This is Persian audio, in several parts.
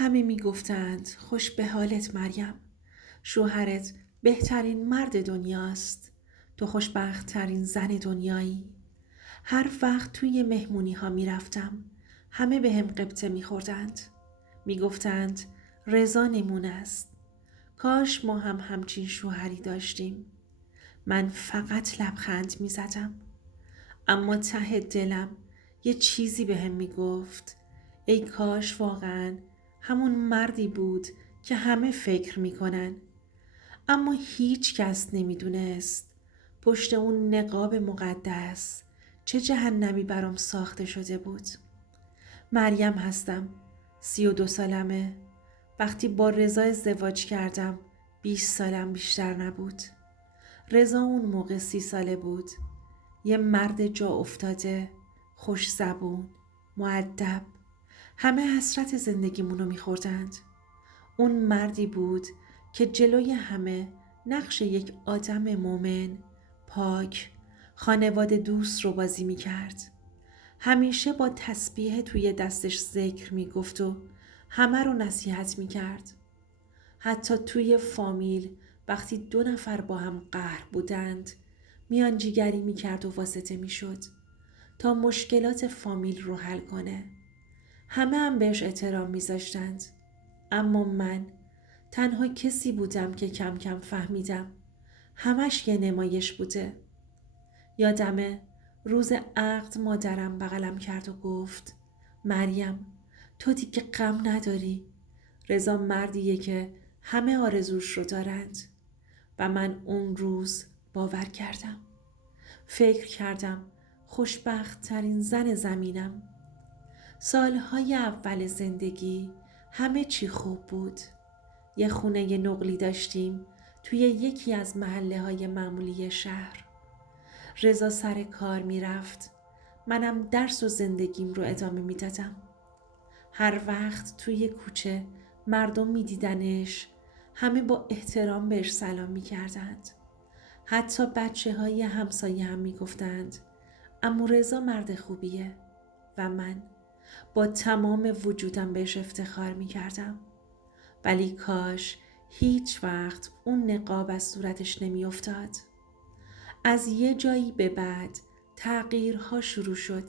همه می گفتند خوش به حالت مریم. شوهرت بهترین مرد دنیاست. تو خوشبخت ترین زن دنیایی. هر وقت توی مهمونی ها می رفتم. همه به هم قبطه می خوردند. می گفتند رضا نمونه است. کاش ما هم همچین شوهری داشتیم. من فقط لبخند می زدم. اما ته دلم یه چیزی به هم می گفت ای کاش واقعا همون مردی بود که همه فکر می کنن. اما هیچ کس نمی دونست پشت اون نقاب مقدس چه جهنمی برام ساخته شده بود. مریم هستم. 32 سالمه. وقتی با رضا ازدواج کردم 20 سالم بیشتر نبود. رضا اون موقع 30 ساله بود. یه مرد جا افتاده، خوش زبون، مؤدب. همه حسرت زندگیمونو میخوردند. اون مردی بود که جلوی همه نقش یک آدم مومن، پاک، خانواده دوست رو بازی میکرد. همیشه با تسبیح توی دستش ذکر میگفت و همه رو نصیحت میکرد. حتی توی فامیل وقتی 2 نفر با هم قهر بودند میانجیگری میکرد و واسطه میشد تا مشکلات فامیل رو حل کنه. همه هم بهش احترام میذاشتند. اما من تنها کسی بودم که کم کم فهمیدم همش یه نمایش بوده. یادمه روز عقد مادرم بغلم کرد و گفت مریم تو دیگه غم نداری. رضا مردیه که همه آرزوش رو دارند. و من اون روز باور کردم. فکر کردم خوشبخت ترین زن زمینم. سالهای اول زندگی همه چی خوب بود. یه خونه نقلی داشتیم توی یکی از محله های معمولی شهر. رضا سر کار می رفت. منم درس و زندگیم رو ادامه می دادم. هر وقت توی کوچه مردم می دیدنش همه با احترام بهش سلام می کردند. حتی بچه های همسایه هم می گفتند عمو رضا مرد خوبیه. و من با تمام وجودم بهش افتخار می کردم. ولی کاش هیچ وقت اون نقاب از صورتش نمی افتاد. از یه جایی به بعد تغییرها شروع شد.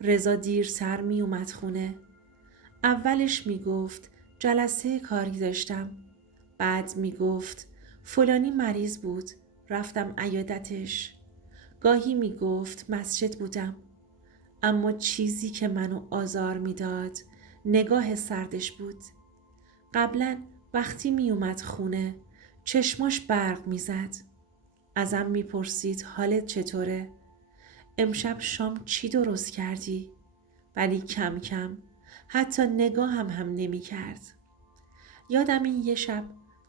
رضا دیرتر می اومد خونه. اولش می گفت جلسه کاری داشتم. بعد می گفت فلانی مریض بود رفتم عیادتش. گاهی می گفت مسجد بودم. اما چیزی که منو آزار می داد نگاه سردش بود. قبلا وقتی می اومد خونه چشماش برق می زد. ازم می پرسید حالت چطوره؟ امشب شام چی درست کردی؟ ولی کم کم حتی نگاهم هم نمی کرد. یادم این یه شب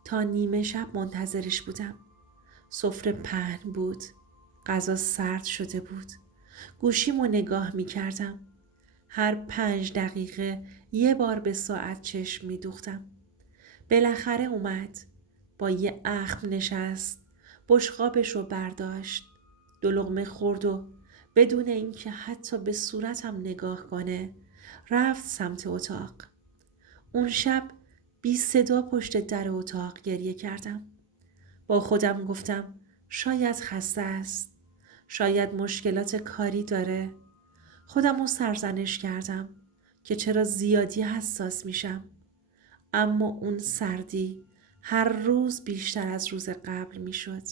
تا نیمه شب منتظرش بودم. سفره پهن بود. غذا سرد شده بود. گوشیمو نگاه می کردم. هر 5 دقیقه یه بار به ساعت چشم می دوختم. بالاخره اومد. با یه اخم نشست. بشقابش رو برداشت. 2 لقمه خورد و بدون اینکه حتی به صورتم نگاه کنه رفت سمت اتاق. اون شب بی صدا پشت در اتاق گریه کردم. با خودم گفتم شاید خسته است. شاید مشکلات کاری داره. خودم رو سرزنش کردم که چرا زیادی حساس میشم. اما اون سردی هر روز بیشتر از روز قبل میشد.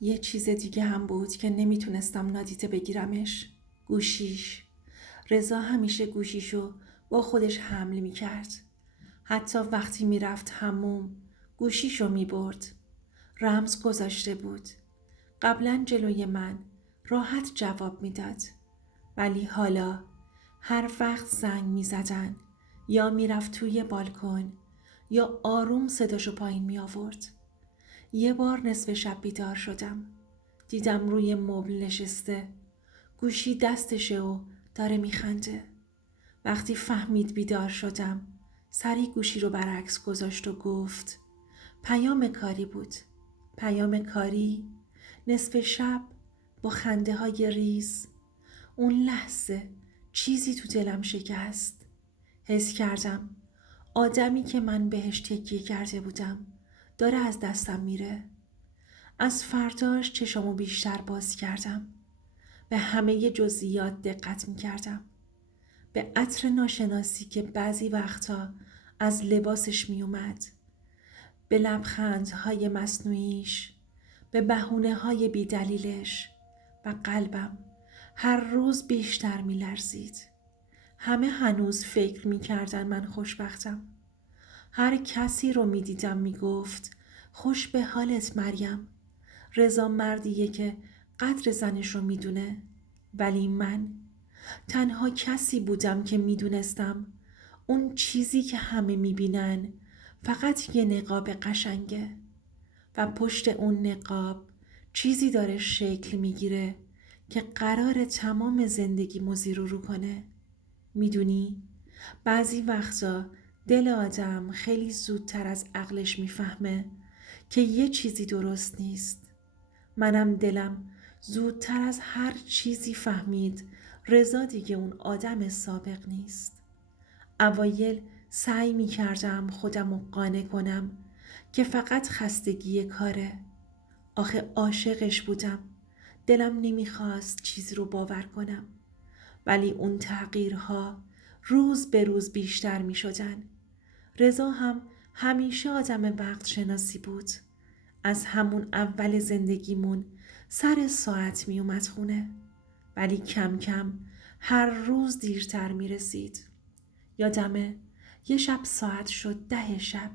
یه چیز دیگه هم بود که نمیتونستم نادیده بگیرمش. گوشیش. رضا همیشه گوشیشو با خودش حمل میکرد. حتی وقتی میرفت حموم گوشیشو میبرد. رمز گذاشته بود. قبلا جلوی من راحت جواب میداد. ولی حالا هر وقت زنگ میزدن یا میرفت توی بالکن یا آروم صداشو پایین می آورد. یه بار نصف شب بیدار شدم. دیدم روی مبل نشسته. گوشی دستشه و داره میخنده. وقتی فهمید بیدار شدم سری گوشی رو برعکس گذاشت و گفت پیام کاری بود. پیام کاری نصف شب با خنده های ریز. اون لحظه چیزی تو دلم شکست. حس کردم آدمی که من بهش تکیه کرده بودم داره از دستم میره. از فرداش چشامو بیشتر باز کردم. به همه جزئیات دقت میکردم. به عطر ناشناسی که بعضی وقتا از لباسش میومد. به لبخندهای مصنوعیش. به بهونه‌های بی‌دلیلش و قلبم هر روز بیشتر می‌لرزید. همه هنوز فکر می‌کردن من خوشبختم. هر کسی رو می‌دیدم می‌گفت خوش به حالت مریم. رضا مردیه که قدر زنش رو می‌دونه. ولی من تنها کسی بودم که می‌دونستم اون چیزی که همه می‌بینن فقط یه نقاب قشنگه. و پشت اون نقاب چیزی داره شکل میگیره که قرار تمام زندگی زیر و رو کنه. میدونی؟ بعضی وقتا دل آدم خیلی زودتر از عقلش میفهمه که یه چیزی درست نیست. منم دلم زودتر از هر چیزی فهمید رضا دیگه اون آدم سابق نیست. اوایل سعی می کردم خودم رو قانع کنم که فقط خستگی کاره. آخه عاشقش بودم. دلم نمیخواست چیزی رو باور کنم. ولی اون تغییرها روز به روز بیشتر می شدن. رضا هم همیشه آدم وقت شناسی بود. از همون اول زندگیمون سر ساعت می اومد خونه. ولی کم کم هر روز دیرتر می رسید. یادمه یه شب ساعت شد 10 شب.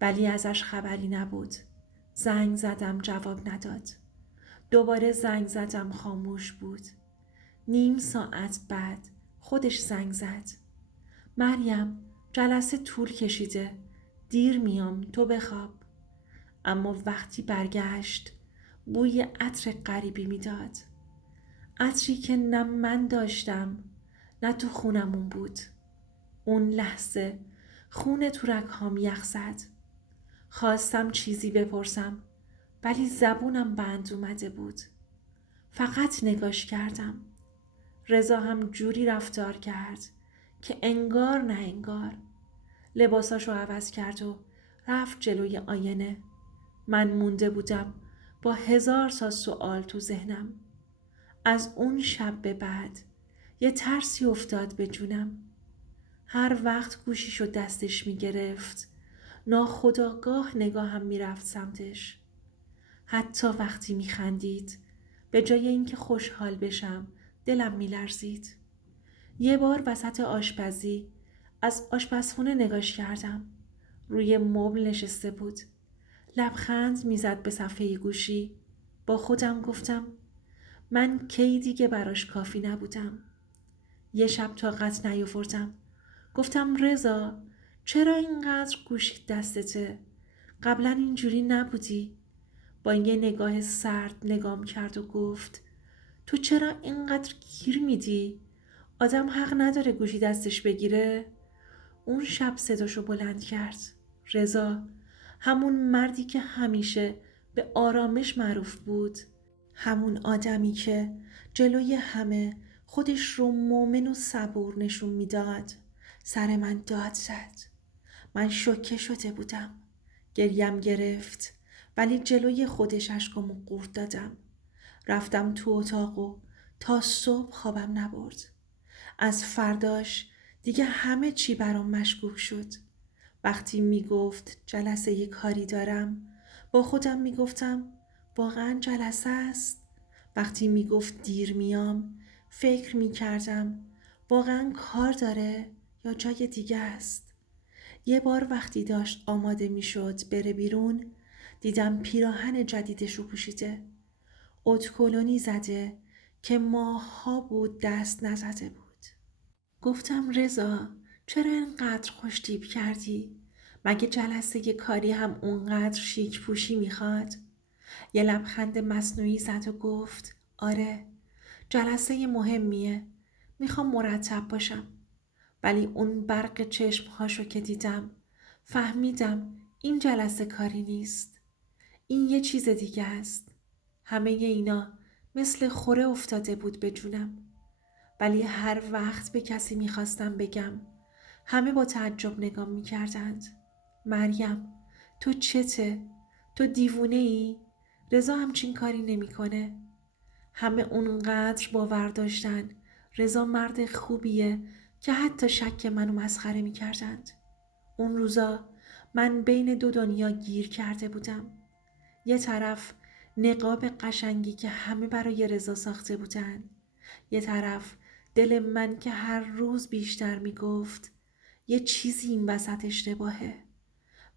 ولی ازش خبری نبود. زنگ زدم جواب نداد. دوباره زنگ زدم خاموش بود. نیم ساعت بعد خودش زنگ زد. مریم جلسه طول کشیده. دیر میام تو بخواب. اما وقتی برگشت بوی عطر غریبی میداد. عطری که نه من داشتم نه تو خونمون بود. اون لحظه خون تو رگ‌هام یخ زد. خواستم چیزی بپرسم ولی زبونم بند اومده بود. فقط نگاش کردم. رضا هم جوری رفتار کرد که انگار نه انگار. لباساشو عوض کرد و رفت جلوی آینه. من مونده بودم با 1000 تا سوال تو ذهنم. از اون شب به بعد یه ترسی افتاد به جونم. هر وقت گوشیشو دستش میگرفت ناخودآگاه نگاهم میرفت سمتش. حتی وقتی میخندید به جای اینکه خوشحال بشم دلم میلرزید. یه بار وسط آشپزی از آشپزخونه نگاش کردم. روی مبل نشسته بود. لبخند میزد به صفحه گوشی. با خودم گفتم من کی دیگه براش کافی نبودم. یه شب طاقت نیاوردم. گفتم رضا چرا اینقدر گوشی دستته؟ قبلا اینجوری نبودی. با یه نگاه سرد نگام کرد و گفت تو چرا اینقدر گیر میدی؟ آدم حق نداره گوشی دستش بگیره؟ اون شب صداشو بلند کرد. رضا، همون مردی که همیشه به آرامش معروف بود. همون آدمی که جلوی همه خودش رو مومن و صبور نشون میداد. سر من داد زد. من شوکه شده بودم. گریم گرفت ولی جلوی خودش اشکامو قورت دادم. رفتم تو اتاق و تا صبح خوابم نبرد. از فرداش دیگه همه چی برام مشکوک شد. وقتی میگفت جلسه یه کاری دارم با خودم میگفتم واقعا جلسه است. وقتی میگفت دیر میام فکر میکردم واقعا کار داره یا جای دیگه است. یه بار وقتی داشت آماده میشد بره بیرون دیدم پیراهن جدیدش رو پوشیده. اتکلونی زده که ماه‌ها بود دست نزده بود. گفتم رضا چرا اینقدر خوشتیپ کردی؟ مگه جلسه کاری هم اونقدر شیک پوشی میخواد؟ یه لبخند مصنوعی زد و گفت آره جلسه مهمیه. میخوام مرتب باشم. ولی اون برق چشمهاشو که دیدم فهمیدم این جلسه کاری نیست. این یه چیز دیگه است. همه اینا مثل خوره افتاده بود به جونم. ولی هر وقت به کسی میخواستم بگم همه با تعجب نگاه می کردند. مریم، تو چته؟ تو دیوونه ای؟ رضا همچین کاری نمیکنه. همه اونقدر باور داشتن رضا مرد خوبیه که حتی شک منو مسخره می کردند. اون روزا من بین دو دنیا گیر کرده بودم. یه طرف نقاب قشنگی که همه برای رضا ساخته بودن. یه طرف دل من که هر روز بیشتر می گفت یه چیزی این وسط اشتباهه.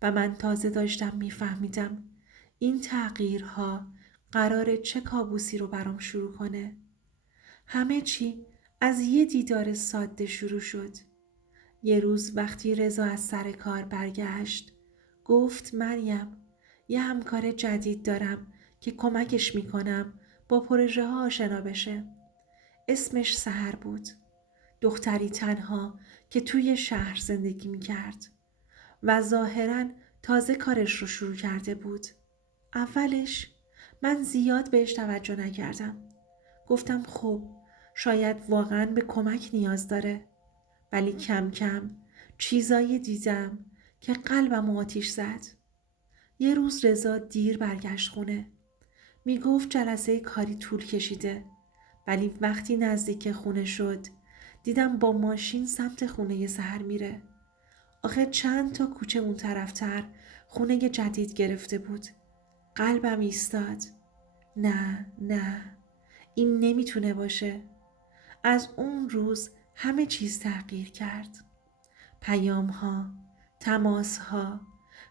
و من تازه داشتم میفهمیدم این تغییرها قراره چه کابوسی رو برام شروع کنه. همه چی از یه دیدار ساده شروع شد. یه روز وقتی رضا از سر کار برگشت گفت مریم، یه همکار جدید دارم که کمکش میکنم با پروژه ها آشنا بشه. اسمش سحر بود. دختری تنها که توی شهر زندگی میکرد و ظاهراً تازه کارش رو شروع کرده بود. اولش من زیاد بهش توجه نکردم. گفتم خب شاید واقعاً به کمک نیاز داره. ولی کم کم چیزایی دیدم که قلبم آتیش زد. یه روز رضا دیر برگشت خونه. میگفت جلسه کاری طول کشیده. ولی وقتی نزدیک خونه شد دیدم با ماشین سمت خونه سحر میره. آخه چند تا کوچه اون طرفتر خونه جدید گرفته بود. قلبم ایستاد. نه این نمیتونه باشه. از اون روز همه چیز تغییر کرد. پیام ها، تماس ها،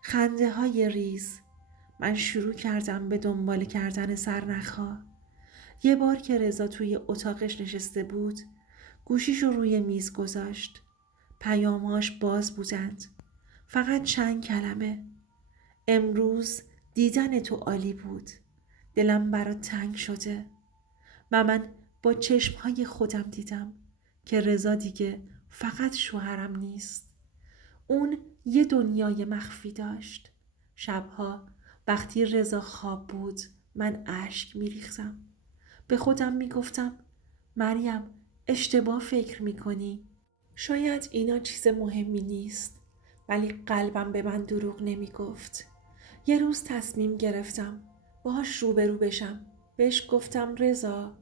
خنده های ریز. من شروع کردم به دنبال کردن سرنخها. یه بار که رضا توی اتاقش نشسته بود گوشیشو روی میز گذاشت. پیامهاش باز بودند. فقط چند کلمه. امروز دیدن تو عالی بود. دلم برات تنگ شده. و من با چشمهای خودم دیدم که رضا دیگه فقط شوهرم نیست. اون یه دنیای مخفی داشت. شبها وقتی رضا خواب بود من اشک میریختم. به خودم میگفتم مریم اشتباه فکر میکنی. شاید اینا چیز مهمی نیست. ولی قلبم به من دروغ نمیگفت. یه روز تصمیم گرفتم باهاش روبرو بشم. بهش گفتم رضا،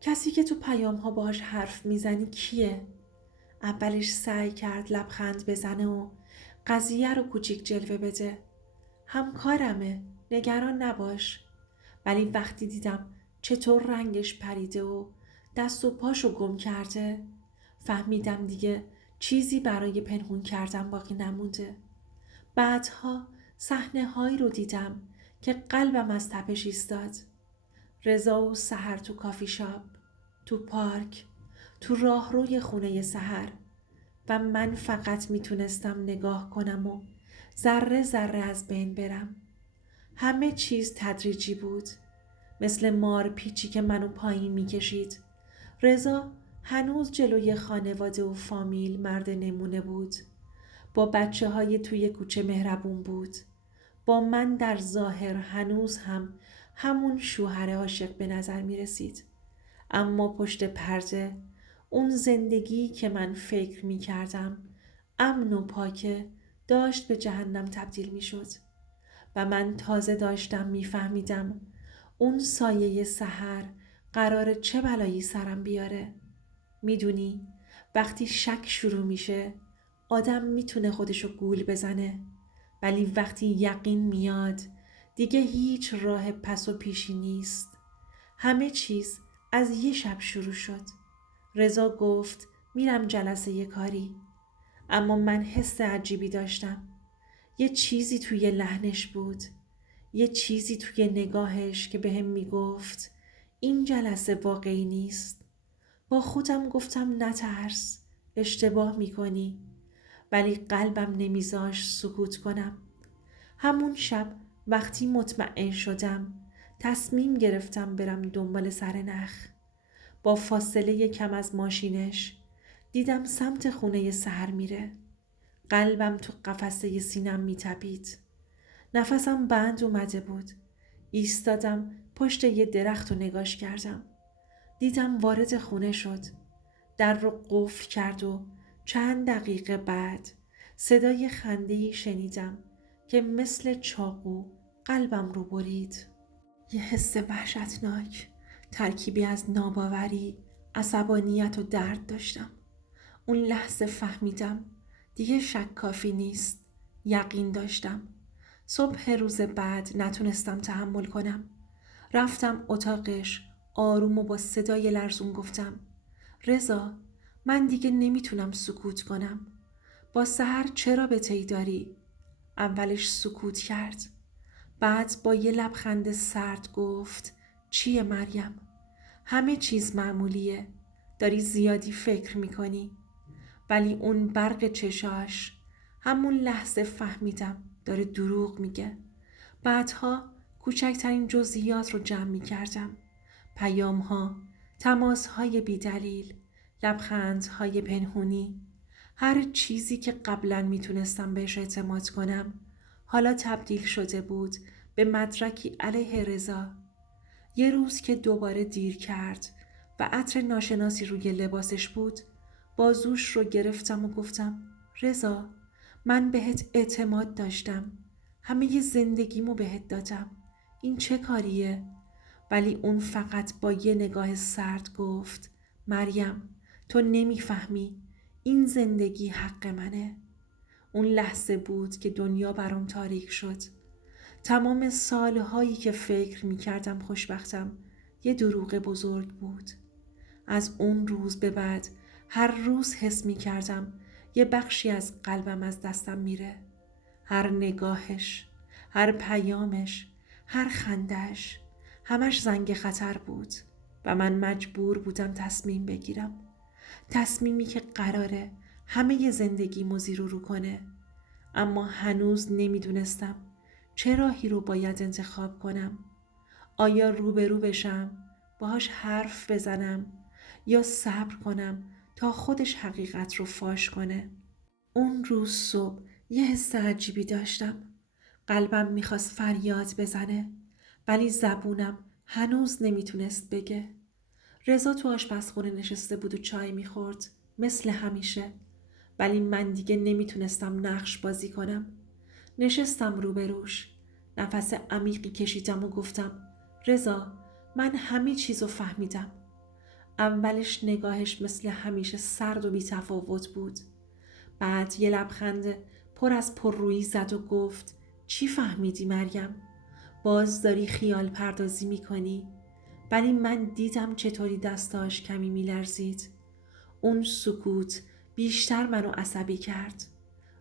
کسی که تو پیام ها باهاش حرف میزنی کیه؟ اولش سعی کرد لبخند بزنه و قضیه رو کوچیک جلوه بده. همکارمه، نگران نباش. ولی وقتی دیدم چطور رنگش پریده و دست و پاشو گم کرده فهمیدم دیگه چیزی برای پنهون کردن باقی نمونده. بعدها صحنه هایی رو دیدم که قلبم از تپش ایستاد. رضا و سحر تو کافی شاپ، تو پارک، تو راهروی خونه سحر و من فقط میتونستم نگاه کنم و ذره ذره از بین برم. همه چیز تدریجی بود. مثل مار پیچی که منو پایین میکشید. رضا هنوز جلوی خانواده و فامیل مرد نمونه بود. با بچه های توی کوچه مهربون بود. با من در ظاهر هنوز هم همون شوهر عاشق به نظر می رسید. اما پشت پرده اون زندگی که من فکر می کردم امن و پاکه داشت به جهنم تبدیل می شد. و من تازه داشتم می فهمیدم اون سایه سحر قراره چه بلایی سرم بیاره. میدونی وقتی شک شروع میشه آدم میتونه خودشو گول بزنه، ولی وقتی یقین میاد دیگه هیچ راه پس و پیشی نیست. همه چیز از یه شب شروع شد. رضا گفت میرم جلسه کاری. اما من حس عجیبی داشتم. یه چیزی توی لحنش بود. یه چیزی توی نگاهش که بهم میگفت این جلسه واقعی نیست. با خودم گفتم نترس، اشتباه میکنی. ولی قلبم نمیذاش سکوت کنم. همون شب وقتی مطمئن شدم تصمیم گرفتم برم دنبال سرنخ. با فاصله کم از ماشینش دیدم سمت خونه سحر میره. قلبم تو قفسه سینم میتپید. نفسم بند اومده بود. ایستادم پشت یه درخت و نگاش کردم. دیدم وارد خونه شد. در رو قفل کرد و چند دقیقه بعد صدای خنده‌ای شنیدم که مثل چاقو قلبم رو برید. یه حس وحشتناک، ترکیبی از ناباوری، عصبانیت و درد داشتم. اون لحظه فهمیدم دیگه شک کافی نیست. یقین داشتم. صبح روز بعد نتونستم تحمل کنم. رفتم اتاقش، آروم و با صدای لرزون گفتم: رضا، من دیگه نمیتونم سکوت کنم. با سحر چرا به تی داری؟ اولش سکوت کرد. بعد با یه لبخند سرد گفت: چیه مریم؟ همه چیز معمولیه. داری زیادی فکر میکنی. ولی اون برق چشاش، همون لحظه فهمیدم داره دروغ میگه. بعدها کوچکترین جزئیات رو جمع میکردم. پیامها، تماسهای بیدلیل، لبخندهای پنهونی. هر چیزی که قبلا میتونستم بهش اعتماد کنم حالا تبدیل شده بود به مدرکی علیه رضا. یه روز که دوباره دیر کرد و عطر ناشناسی روی لباسش بود، بازوش رو گرفتم و گفتم: رضا، من بهت اعتماد داشتم. همه زندگیمو بهت دادم. این چه کاریه؟ ولی اون فقط با یه نگاه سرد گفت: مریم، تو نمیفهمی. این زندگی حق منه. اون لحظه بود که دنیا برام تاریک شد. تمام سالهایی که فکر میکردم خوشبختم یه دروغ بزرگ بود. از اون روز به بعد هر روز حس میکردم یه بخشی از قلبم از دستم میره. هر نگاهش، هر پیامش، هر خندش، همش زنگ خطر بود و من مجبور بودم تصمیم بگیرم. تصمیمی که قراره همه زندگیمو زیر و رو کنه. اما هنوز نمیدونستم چه راهی رو باید انتخاب کنم. آیا روبرو بشم، باهاش حرف بزنم، یا صبر کنم تا خودش حقیقت رو فاش کنه؟ اون روز صبح یه حس عجیبی داشتم. قلبم میخواست فریاد بزنه، ولی زبونم هنوز نمیتونست بگه. رضا تو آشپزخونه نشسته بود و چای میخورد مثل همیشه، ولی من دیگه نمیتونستم نقش بازی کنم. نشستم روبروش، نفس عمیقی کشیدم و گفتم: رضا، من همه چیزو فهمیدم. اولش نگاهش مثل همیشه سرد و بی‌تفاوت بود. بعد یه لبخند پر از پررویی زد و گفت: چی فهمیدی مریم؟ باز داری خیال پردازی میکنی؟ ولی من دیدم چطوری دستاش کمی میلرزید. اون سکوت بیشتر منو عصبی کرد.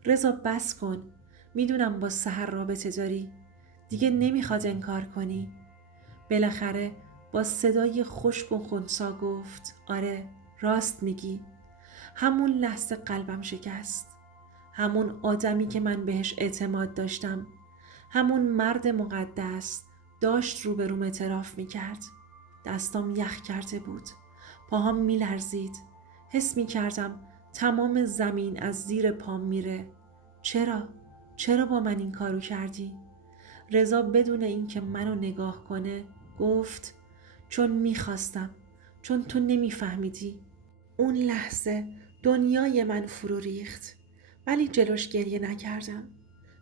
رضا، بس کن. میدونم با سحر رابطه داری. دیگه نمیخواد انکار کنی. بالاخره با صدای خشک و خنثی گفت: آره، راست میگی. همون لحظه قلبم شکست. همون آدمی که من بهش اعتماد داشتم، همون مرد مقدس، داشت روبروم اعتراف میکرد. دستام یخ کرده بود. پاهام میلرزید. حس میکردم تمام زمین از زیر پام میره. چرا؟ چرا با من این کارو کردی؟ رضا بدون اینکه منو نگاه کنه گفت: چون میخواستم، چون تو نمیفهمیدی. اون لحظه دنیای من فرو ریخت، ولی جلوش گریه نکردم.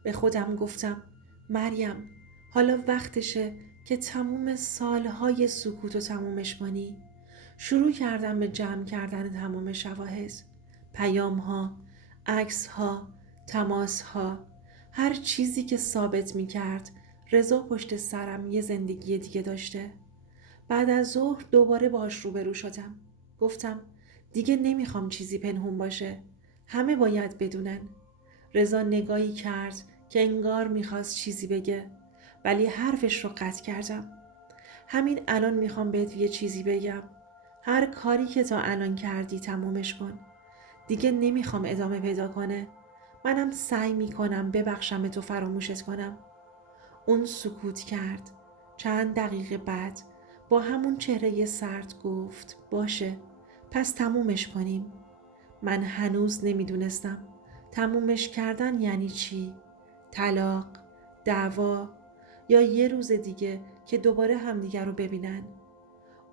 به خودم گفتم: مریم، حالا وقتشه که تموم سالهای سکوتو تمومش کنی. شروع کردم به جمع کردن تمام شواهد، پیامها، عکسها، تماسها، هر چیزی که ثابت می کرد رضا پشت سرم یه زندگی دیگه داشته. بعد از ظهر دوباره باهاش روبرو شدم. گفتم: دیگه نمیخوام چیزی پنهون باشه. همه باید بدونن. رضا نگاهی کرد که انگار میخواست چیزی بگه، ولی حرفش رو قطع کردم. همین الان میخوام بهت یه چیزی بگم. هر کاری که تا الان کردی تمومش کن. دیگه نمیخوام ادامه پیدا کنه. منم سعی میکنم ببخشم تو، فراموشت کنم. اون سکوت کرد. چند دقیقه بعد با همون چهره سرد گفت: باشه، پس تمومش کنیم. من هنوز نمیدونستم تمومش کردن یعنی چی؟ طلاق، دعوا، یا یه روز دیگه که دوباره همدیگر رو ببینن.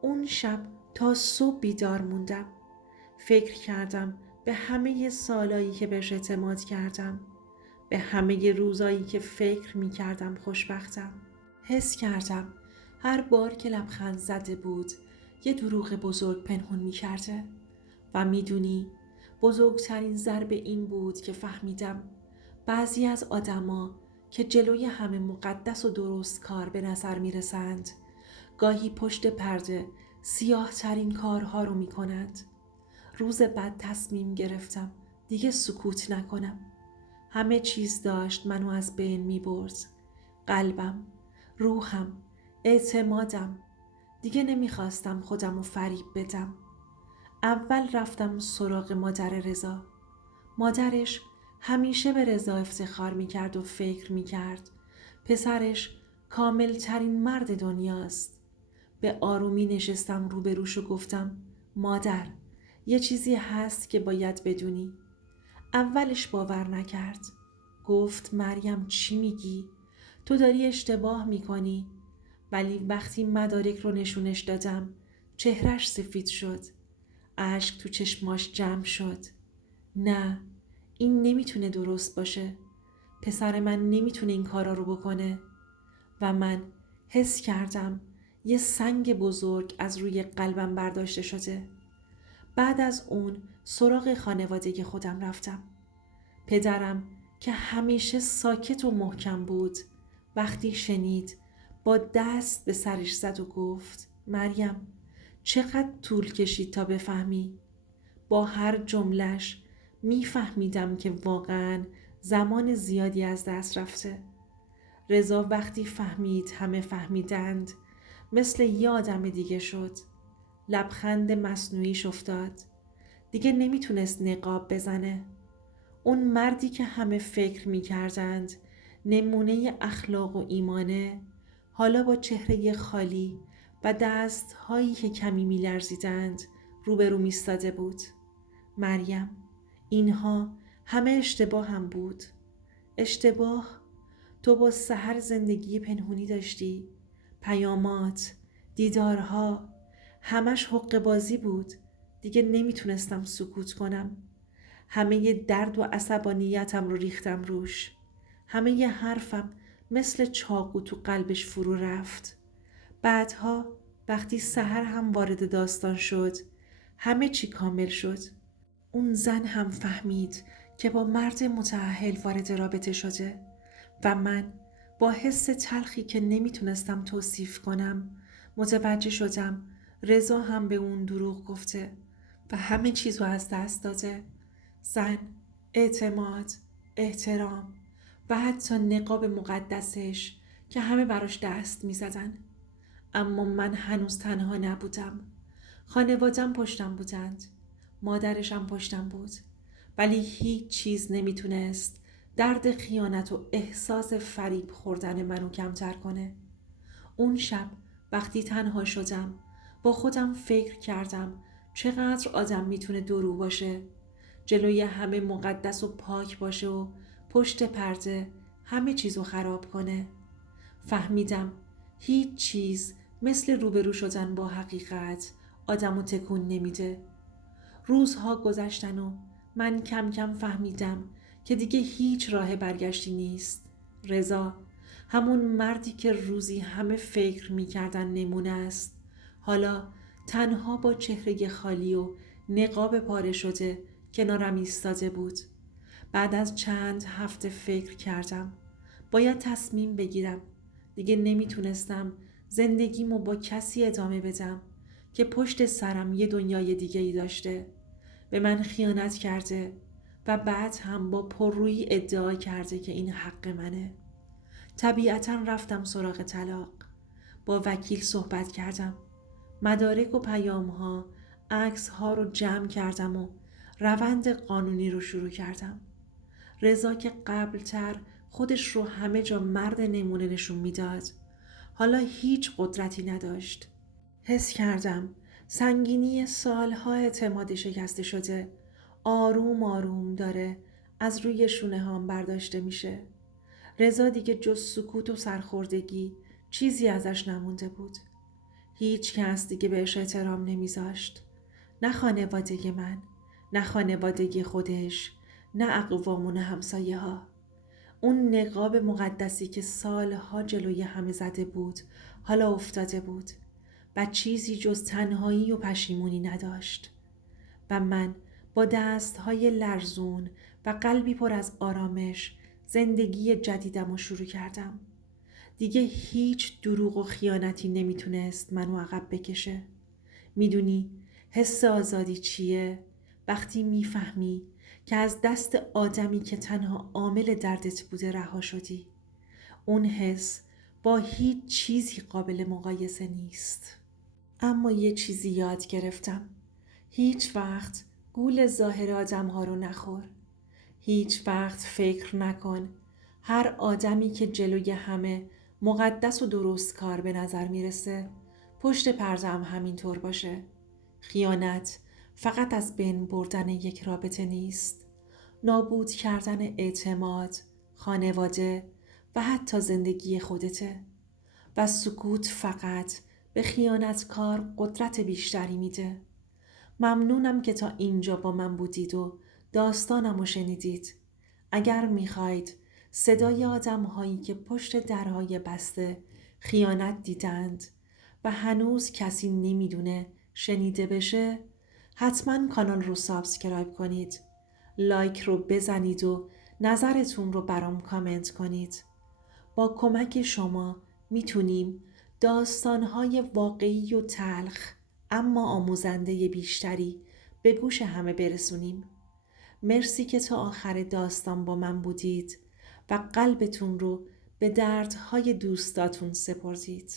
اون شب تا صبح بیدار موندم. فکر کردم به همه سالایی که بهش اعتماد کردم، به همه روزایی که فکر می کردم خوشبختم. حس کردم هر بار که لبخند زده بود یه دروغ بزرگ پنهون می کرده و میدونی بزرگترین ضربه این بود که فهمیدم بعضی از آدما که جلوی همه مقدس و درست کار به نظر می رسند گاهی پشت پرده سیاه ترین کارها رو می کنند. روز بعد تصمیم گرفتم دیگه سکوت نکنم. همه چیز داشت منو از بین می برد. قلبم، روحم، اعتمادم. دیگه نمیخواستم خودم رو فریب بدم. اول رفتم سراغ مادر رضا. مادرش همیشه به رضا افتخار میکرد و فکر میکرد پسرش کامل ترین مرد دنیاست. به آرومی نشستم روبروش و گفتم مادر، یه چیزی هست که باید بدونی. اولش باور نکرد. گفت مریم چی میگی؟ تو داری اشتباه میکنی. ولی وقتی مدارک رو نشونش دادم چهرش سفید شد. اشک تو چشماش جمع شد. نه، این نمیتونه درست باشه. پسر من نمیتونه این کارا رو بکنه. و من حس کردم یه سنگ بزرگ از روی قلبم برداشته شده. بعد از اون سراغ خانواده خودم رفتم. پدرم که همیشه ساکت و محکم بود وقتی شنید با دست به سرش زد و گفت مریم چقدر طول کشید تا بفهمی؟ با هر جملش میفهمیدم که واقعا زمان زیادی از دست رفته. رضا وقتی فهمید همه فهمیدند مثل یه آدم دیگه شد. لبخند مصنوعیش افتاد. دیگه نمیتونست نقاب بزنه. اون مردی که همه فکر میکردند نمونه اخلاق و ایمانه حالا با چهره خالی و دستهایی که کمی میلرزیدند روبرو ایستاده بود. مریم، اینها همه اشتباه هم بود. اشتباه؟ تو با سحر زندگی پنهونی داشتی. پیامات، دیدارها، همش حق بازی بود. دیگه نمیتونستم سکوت کنم. همه درد و عصبانیتم رو ریختم روش. همه ی حرفم مثل چاقو تو قلبش فرو رفت. بعدها وقتی سحر هم وارد داستان شد همه چی کامل شد. اون زن هم فهمید که با مرد متأهل وارد رابطه شده و من با حس تلخی که نمیتونستم توصیف کنم متوجه شدم رضا هم به اون دروغ گفته و همه چیزو از دست داده. زن، اعتماد، احترام و حتی نقاب مقدسش که همه براش دست می زدن. اما من هنوز تنها نبودم. خانوادم پشتم بودند. مادرشم پشتم بود. ولی هیچ چیز نمیتونست درد خیانت و احساس فریب خوردن منو کمتر کنه. اون شب وقتی تنها شدم با خودم فکر کردم چقدر آدم میتونه دورو باشه، جلوی همه مقدس و پاک باشه و پشت پرده همه چیزو خراب کنه. فهمیدم هیچ چیز مثل روبرو شدن با حقیقت آدمو تکون نمیده. روزها گذشتن و من کم کم فهمیدم که دیگه هیچ راه برگشتی نیست. رضا، همون مردی که روزی همه فکر میکردن نمونه است، حالا تنها با چهره خالی و نقاب پاره شده کنارم ایستاده بود. بعد از چند هفته فکر کردم باید تصمیم بگیرم. دیگه نمیتونستم زندگیمو با کسی ادامه بدم که پشت سرم یه دنیای دیگه ای داشته. به من خیانت کرده و بعد هم با پررویی ادعا کرده که این حق منه. طبیعتاً رفتم سراغ طلاق. با وکیل صحبت کردم. مدارک و پیام‌ها، عکس‌ها رو جمع کردم و روند قانونی رو شروع کردم. رضا که قبلتر خودش رو همه جا مرد نمونه نشون میداد، حالا هیچ قدرتی نداشت. حس کردم سنگینی سالها اعتماد شکسته شده آروم آروم داره از روی شونه هام برداشته میشه. رضا دیگه جز سکوت و سرخوردگی چیزی ازش نمونده بود. هیچ کس دیگه بهش احترام نمیذاشت. نه خانواده من، نه خانوادگی خودش، نه اقوام و نه همسایه ها. اون نقاب مقدسی که سالها جلوی همه زده بود حالا افتاده بود و چیزی جز تنهایی و پشیمونی نداشت. و من با دستهای لرزون و قلبی پر از آرامش زندگی جدیدم رو شروع کردم. دیگه هیچ دروغ و خیانتی نمیتونست منو عقب بکشه. میدونی حس آزادی چیه؟ وقتی میفهمی که از دست آدمی که تنها عامل دردت بوده رها شدی. اون حس با هیچ چیزی قابل مقایسه نیست. اما یه چیزی یاد گرفتم. هیچ وقت گول ظاهر آدم ها رو نخور. هیچ وقت فکر نکن هر آدمی که جلوی همه مقدس و درست کار به نظر میرسه پشت پرده هم همینطور باشه. خیانت فقط از بین بردن یک رابطه نیست. نابود کردن اعتماد، خانواده و حتی زندگی خودته. و سکوت فقط به خیانتکار قدرت بیشتری میده. ممنونم که تا اینجا با من بودید و داستانم رو شنیدید. اگر میخواید صدای آدم هایی که پشت درهای بسته خیانت دیدند و هنوز کسی نمیدونه شنیده بشه، حتما کانال رو سابسکرایب کنید. لایک رو بزنید و نظرتون رو برام کامنت کنید. با کمک شما میتونیم داستانهای واقعی و تلخ اما آموزنده بیشتری به گوش همه برسونیم. مرسی که تا آخر داستان با من بودید و قلبتون رو به دردهای دوستاتون سپردید.